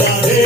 Radhe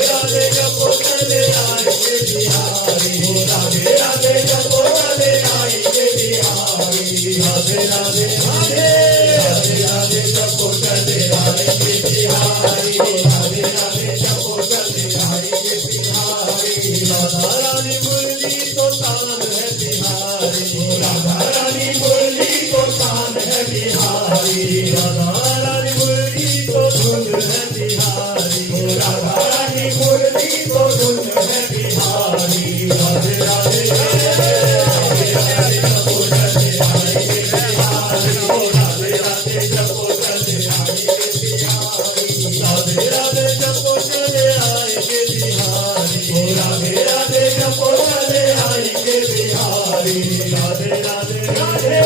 Radhe Japa Chale aaye Bihari, Radhe Radhe जपो चले आएंगे बिहारी, राधे राधे राधे राधे राधे जपो चले आएंगे बिहारी, राधे राधे जपो चले आएंगे बिहारी, राधा रानी मुरली तो तान है बिहारी, राधा रानी मुरली तो तान है बिहारी, राधा रानी मुरली तो धुन है बिहारी, राधा रानी मुरली तो धुन है बिहारी, राधे राधे राधे राधे जपो चले आएंगे बिहारी, राधे राधे जपो चले आएंगे बिहारी, राधे राधे जपो चले आएंगे बिहारी, राधे राधे जपो चले आएंगे बिहारी, राधे राधे राधे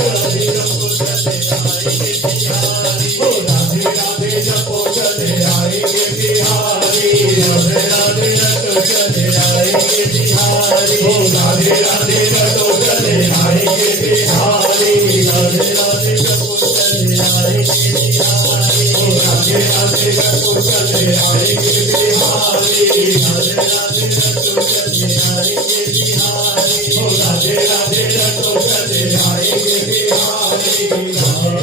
राधे जपो चले आएंगे बिहारी, राधे राधे जपो चले आएंगे बिहारी, राधे राधे रटो चले आएंगे बिहारी, राधे राधे रटो चले आएंगे बिहारी, राधे राधे जपो चले आएंगे बिहारी, राधे राधे रटो चले आएंगे बिहारी, राधे राधे रटो चले आएंगे बिहारी।